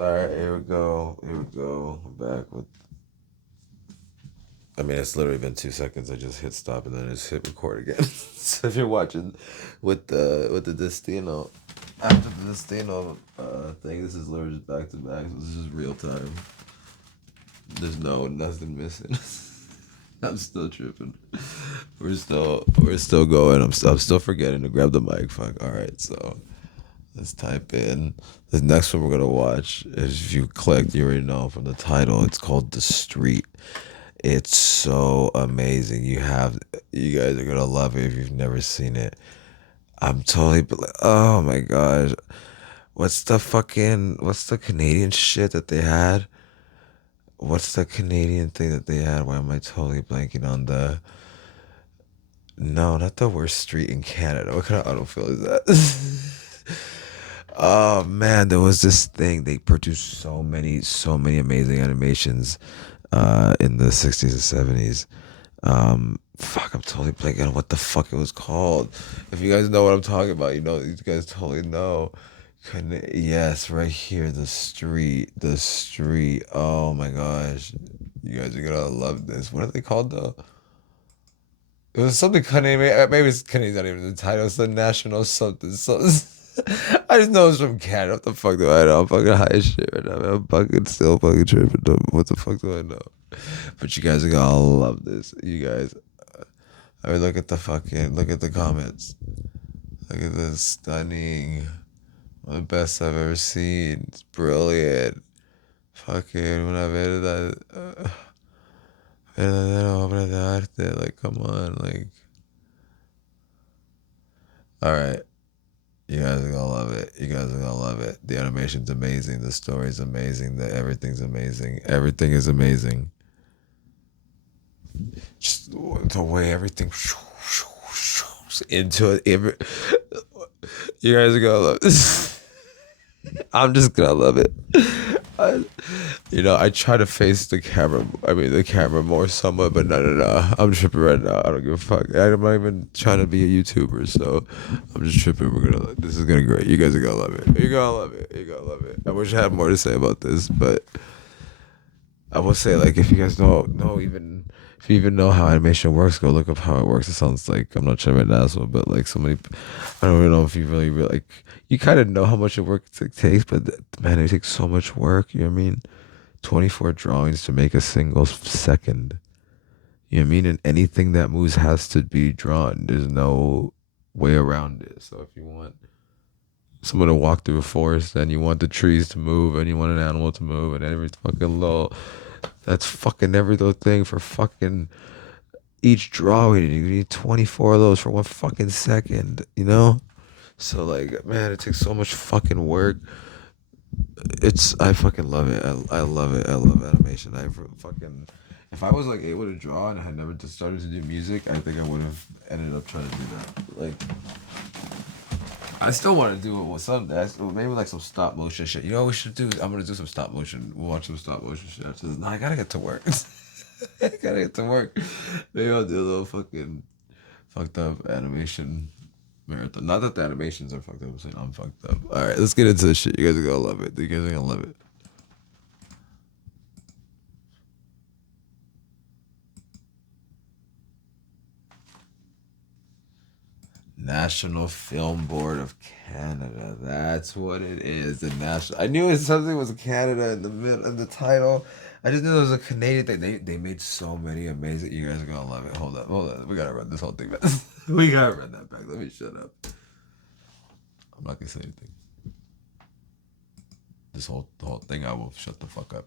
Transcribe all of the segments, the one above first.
All right, here we go. Here we go. I'm back with. I mean, it's literally been 2 seconds. I just hit stop and then I just hit record again. So if you're watching with the Destino, after the Destino thing, this is literally just back to back. So this is just real time. There's nothing missing. I'm still tripping. We're still going. I'm still forgetting to grab the mic. Fuck. All right, so let's type in the next one we're gonna watch. Is if you clicked, you already know from the title. It's called The Street. It's so amazing. You guys are gonna love it if you've never seen it. I'm totally. Oh my gosh. What's the Canadian shit that they had? What's the Canadian thing that they had? Why am I totally blanking on the? No, not the worst street in Canada. What kind of autofill is that? Oh man, there was this thing. They produced so many amazing animations in the 60s and 70s. Fuck, I'm totally blanking on what the fuck it was called. If you guys know what I'm talking about, you know, you guys totally know. Yes, right here, the street. Oh my gosh, you guys are gonna love this. What are they called though? It was something Canadian. Maybe it's Canadian. Not even the title. It's the national something. So I just know it's from Canada. What the fuck do I know? I'm fucking high as shit right now. Man. I'm fucking still fucking tripping. What the fuck do I know? But you guys are gonna love this. You guys. I mean, look at the comments. Look at this stunning. One of the best I've ever seen. It's brilliant. Fucking una verdad. Verdadera obra de arte. Like, come on. Like, all right. You guys are gonna love it. You guys are gonna love it. The animation's amazing. The story's amazing. Everything's amazing. Everything is amazing. Just the way everything into it. You guys are gonna love this. I'm just gonna love it. I, I try to face the camera. I mean, the camera more somewhat, but no. I'm tripping right now. I don't give a fuck. I'm not even trying to be a YouTuber, so I'm just tripping. This is gonna be great. You guys are gonna love it. You're gonna love it. You're gonna love it. I wish I had more to say about this, but I will say, like, if you guys if you even know how animation works, go look up how it works. It sounds like I'm not trying to be an asshole, but like I don't even know if you really like, you kind of know how much work it takes, but man, it takes so much work. You know what I mean? 24 drawings to make a single second. You know what I mean? And anything that moves has to be drawn. There's no way around it. So if you want someone to walk through a forest and you want the trees to move and you want an animal to move and every fucking little that's fucking every little thing for fucking each drawing. You need 24 of those for 1 fucking second, you know? So like, man, it takes so much fucking work. I fucking love it. I love it. I love animation. Fucking if I was like able to draw and I had never just started to do music, I think I would have ended up trying to do that. Like, I still want to do it with some maybe like some stop motion shit. You know what we should do? I'm gonna do some stop motion. We'll watch some stop motion shit after this. No, I gotta get to work. I gotta get to work. Maybe I'll do a little fucking fucked up animation marathon. Not that the animations are fucked up. I'm saying I'm fucked up. All right, let's get into this shit. You guys are gonna love it. You guys are gonna love it. National Film Board of Canada. That's what it is. The national. I knew it was something was Canada in the middle in the title. I just knew it was a Canadian thing. They made so many amazing. You guys are gonna love it. Hold on. We gotta run this whole thing back. We gotta run that back. Let me shut up. I'm not gonna say anything. The whole thing. I will shut the fuck up.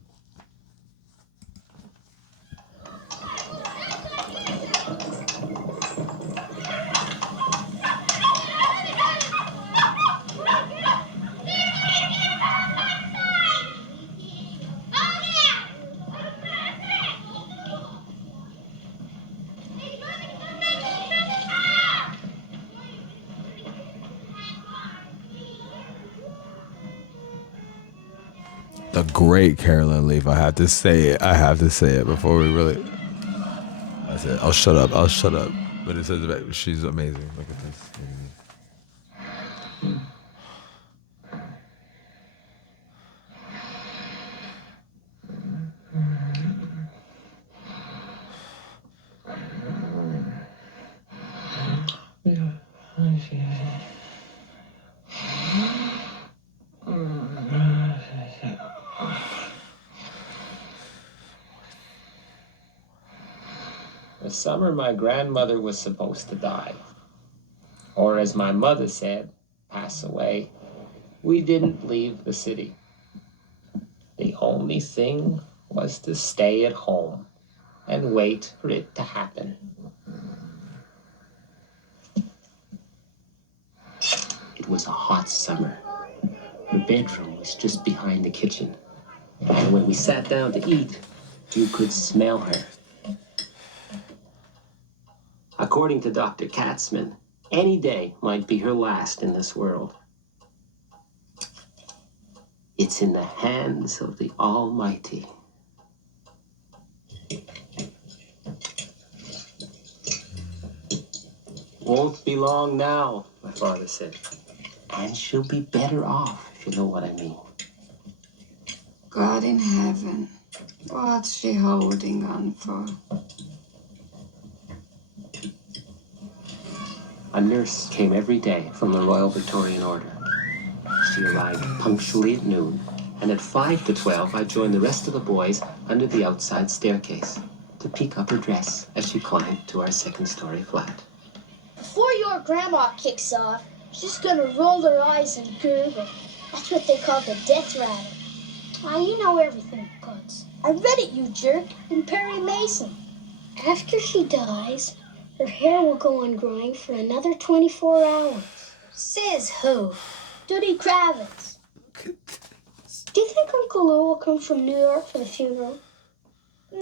The great Carolyn Leaf. I have to say it. I have to say it before we really. That's it. I'll shut up. I'll shut up. But it says she's amazing. Look at this. summer my grandmother was supposed to die, or as my mother said, pass away, we didn't leave the city. The only thing was to stay at home and wait for it to happen. It was a hot summer. Her bedroom was just behind the kitchen. And when we sat down to eat, you could smell her. According to Dr. Katzman, any day might be her last in this world. It's in the hands of the Almighty. Won't be long now, my father said. And she'll be better off, if you know what I mean. God in heaven, what's she holding on for? A nurse came every day from the Royal Victorian Order. She arrived punctually at noon, and at 5 to 12, I joined the rest of the boys under the outside staircase to pick up her dress as she climbed to our second-story flat. Before your grandma kicks off, she's gonna roll her eyes and gurgle. That's what they call the death rattle. Ah, you know everything, Puds. I read it, you jerk, in Perry Mason. After she dies, her hair will go on growing for another 24 hours. Says who? Duddy Kravitz. Do you think Uncle Lou will come from New York for the funeral?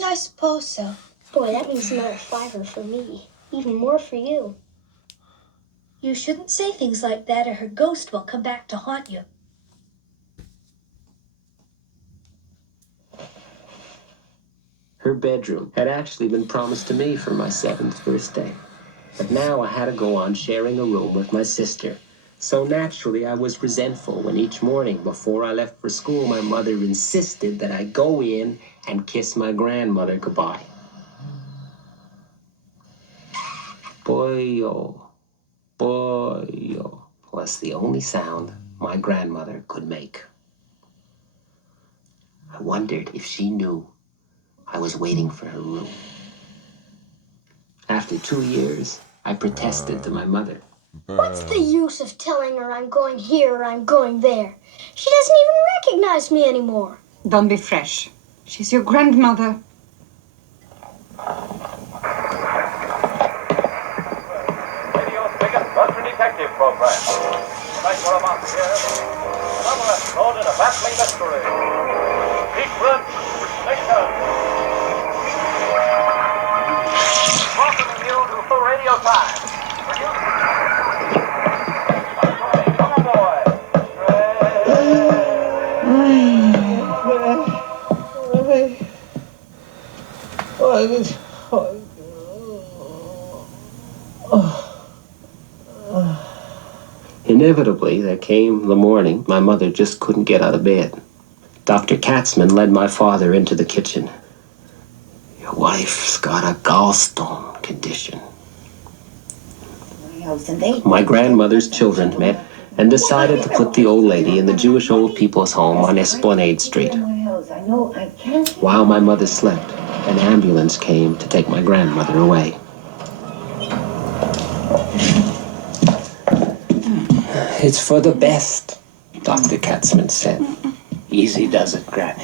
I suppose so. Boy, that means another $5 for me. Even more for you. You shouldn't say things like that or her ghost will come back to haunt you. Her bedroom had actually been promised to me for my 7th birthday. But now I had to go on sharing a room with my sister. So naturally, I was resentful when each morning before I left for school, my mother insisted that I go in and kiss my grandmother goodbye. Boy, oh, was the only sound my grandmother could make. I wondered if she knew I was waiting for her room. After 2 years, I protested to my mother. What's the use of telling her I'm going here or I'm going there? She doesn't even recognize me anymore. Don't be fresh. She's your grandmother. Radio's biggest murder detective program. Tonight we're about to hear another episode in a baffling mystery. Secret Nation. Welcoming you to Full Radio Time. Come on, boy. Inevitably, there came the morning my mother just couldn't get out of bed. Dr. Katzman led my father into the kitchen. Your wife's got a gallstone condition. My grandmother's children met and decided to put the old lady in the Jewish Old People's Home on Esplanade Street. While my mother slept, an ambulance came to take my grandmother away. It's for the best, Dr. Katzman said. Easy does it, Granny.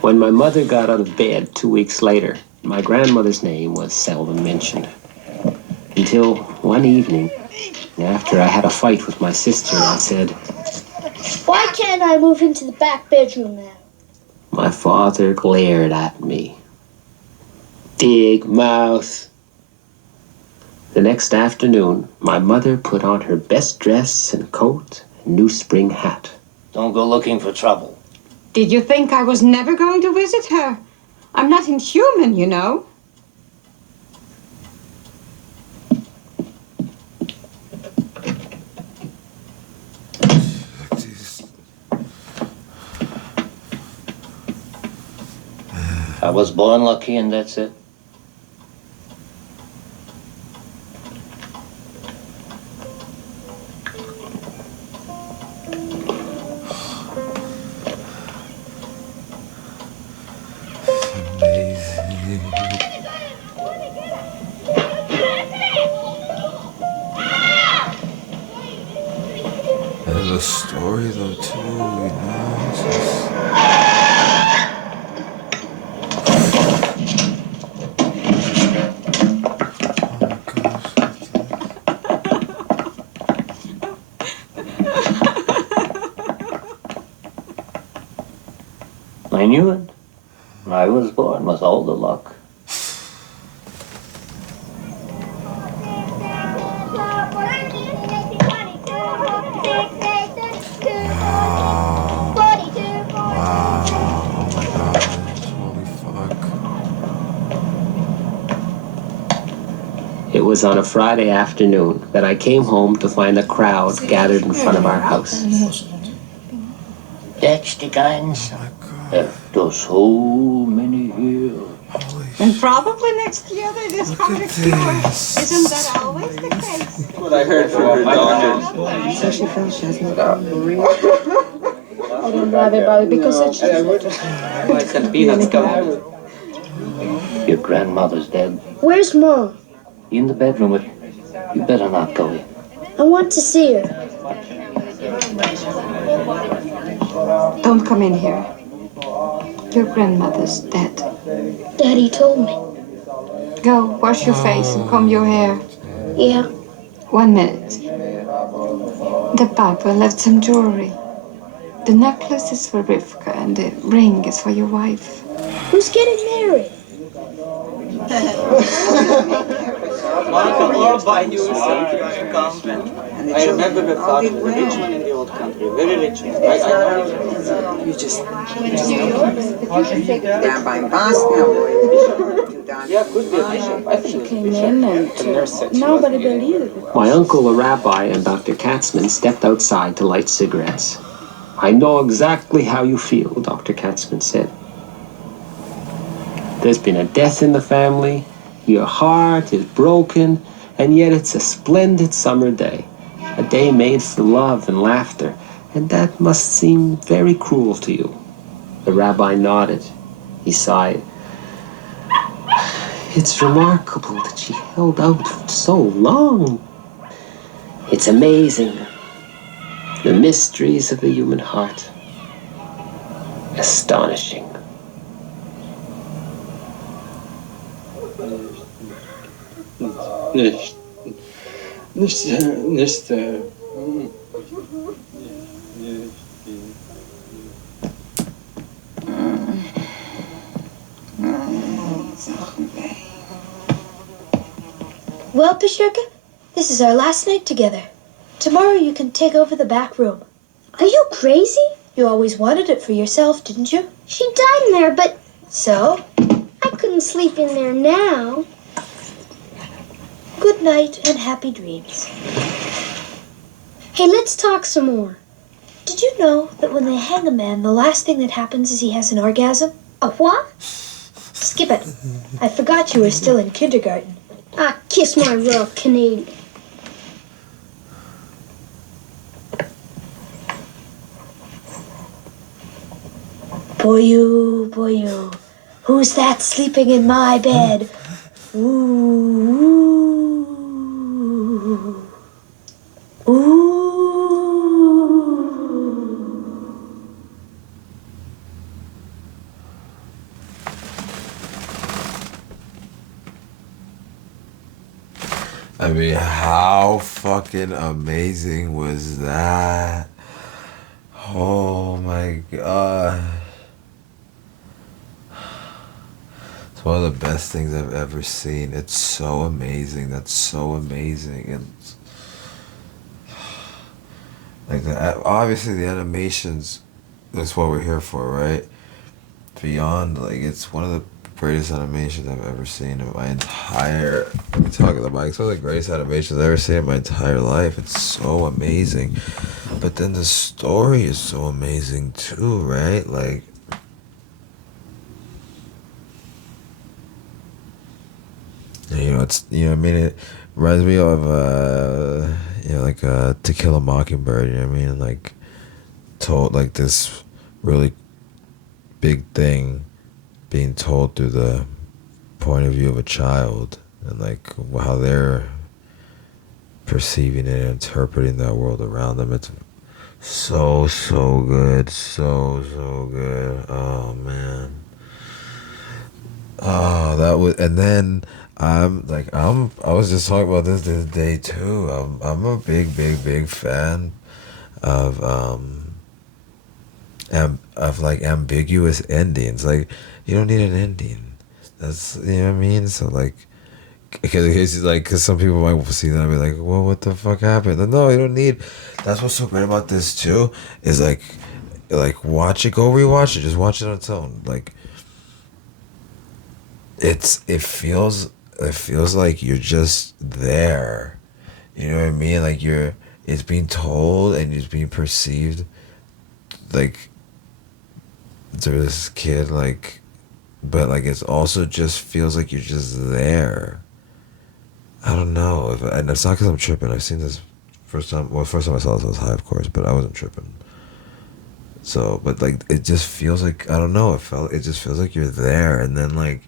When my mother got out of bed 2 weeks later, my grandmother's name was seldom mentioned. Until one evening, after I had a fight with my sister, I said, Why can't I move into the back bedroom now? My father glared at me. Big mouth. The next afternoon, my mother put on her best dress and coat and new spring hat. Don't go looking for trouble. Did you think I was never going to visit her? I'm not inhuman, you know. I was born lucky and that's it. of the story though too, you know. It's just... I knew it. I was born with all the luck. It was on a Friday afternoon that I came home to find a crowd gathered in front of our house. That's the guns. After so many years. And probably next year they discover a cure. Isn't that always the case? What I heard from her daughter. So she felt she has no I don't bother because it's Some peanuts coming. Your grandmother's dead. Where's Mom? In the bedroom with... You better not go in. I want to see her. Don't come in here. Your grandmother's dead. Daddy told me. Go, wash your face and comb your hair. Yeah. 1 minute. The Papa left some jewelry. The necklace is for Rivka and the ring is for your wife. Who's getting married? Monica, all by you something convent. I remember the father, the rich one in the old country, very rich one. I know. You just Down by Bosnia, Yeah, could be a bishop. I think Came in and nobody believed it. My uncle, the rabbi, and Dr. Katzman stepped outside to light cigarettes. I know exactly how you feel, Dr. Katzman said. There's been a death in the family, your heart is broken, and yet it's a splendid summer day. A day made for love and laughter, and that must seem very cruel to you. The rabbi nodded. He sighed. It's remarkable that she held out for so long. It's amazing. The mysteries of the human heart. Astonishing. Nicht. Well, Pashurka, this is our last night together. Tomorrow you can take over the back room. Are you crazy? You always wanted it for yourself, didn't you? She died in there, but... So? I couldn't sleep in there now. Good night and happy dreams. Hey, let's talk some more. Did you know that when they hang a man, the last thing that happens is he has an orgasm? A what? Skip it. I forgot you were still in kindergarten. Ah, kiss my royal Canadian. Boy, who's that sleeping in my bed? Ooh, ooh, ooh. I mean, how fucking amazing was that? Oh my god. It's one of the best things I've ever seen. It's so amazing. That's so amazing. And like obviously the animations, that's what we're here for, right? Beyond, like, it's one of the greatest animations I've ever seen in my entire, I'm talking about, it's one of the greatest animations I've ever seen in my entire life. It's so amazing. But then the story is so amazing too, right? Like, you know, it's, you know what I mean? It reminds me of, you know, like To Kill a Mockingbird, you know what I mean? Like, told, like, this really big thing being told through the point of view of a child, and like how they're perceiving and interpreting that world around them. It's So good. So good. Oh man. Oh, that was, and then I was just talking about this day too. I'm a big fan of of like ambiguous endings. Like, you don't need an ending. That's, you know what I mean. So like, because some people might see that and be like, well, what the fuck happened? Like, no, you don't need. That's what's so great about this too. Is like watch it, go rewatch it, just watch it on its own. Like, it feels like you're just there. You know what I mean? Like, it's being told and it's being perceived like through this kid, like, but like it's also just feels like you're just there. I don't know, and it's not because I'm tripping. I've seen this first time. Well, first time I saw this I was high, of course, but I wasn't tripping. So, but like it just feels like, I don't know. It just feels like you're there, and then like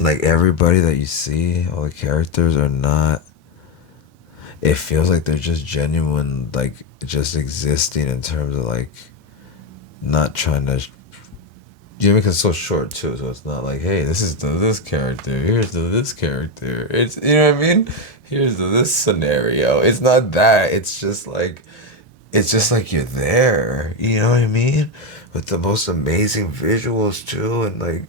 everybody that you see, all the characters are not. It feels like they're just genuine, like just existing in terms of like not trying to. You know, because it's so short too, so it's not like, hey, this is the this character, here's the this character. It's, you know what I mean? Here's the this scenario. It's not that. It's just like you're there. You know what I mean? With the most amazing visuals too, and like,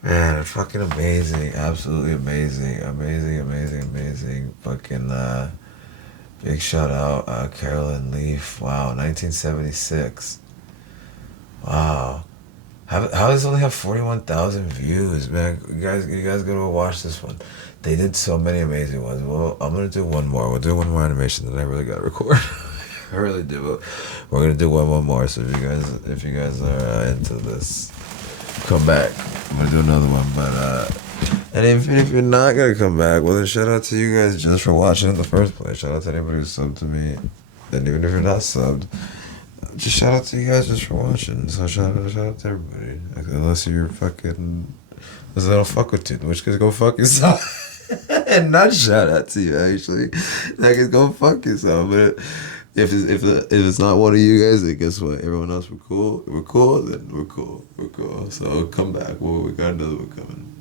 man, fucking amazing, absolutely amazing, amazing. Fucking big shout out, Carolyn Leaf. Wow, 1976. Wow. How does it only have 41,000 views, man? You guys gotta watch this one. They did so many amazing ones. Well, I'm gonna do one more. We'll do one more animation that I really gotta record. I really do. But we're gonna do one more. So if you guys are into this, come back. I'm gonna do another one. But and if you're not gonna come back, well then shout out to you guys just for watching in the first place. Shout out to anybody who subbed to me, and even if you're not subbed. Just shout out to you guys just for watching. So shout out to everybody. Unless you're fucking, unless I don't fuck with you, in which case go fuck yourself. And not shout out to you actually. Like, go fuck yourself. But if it's not one of you guys, then guess what? Everyone else, we're cool. We're cool. Then we're cool. So come back. We got another one coming.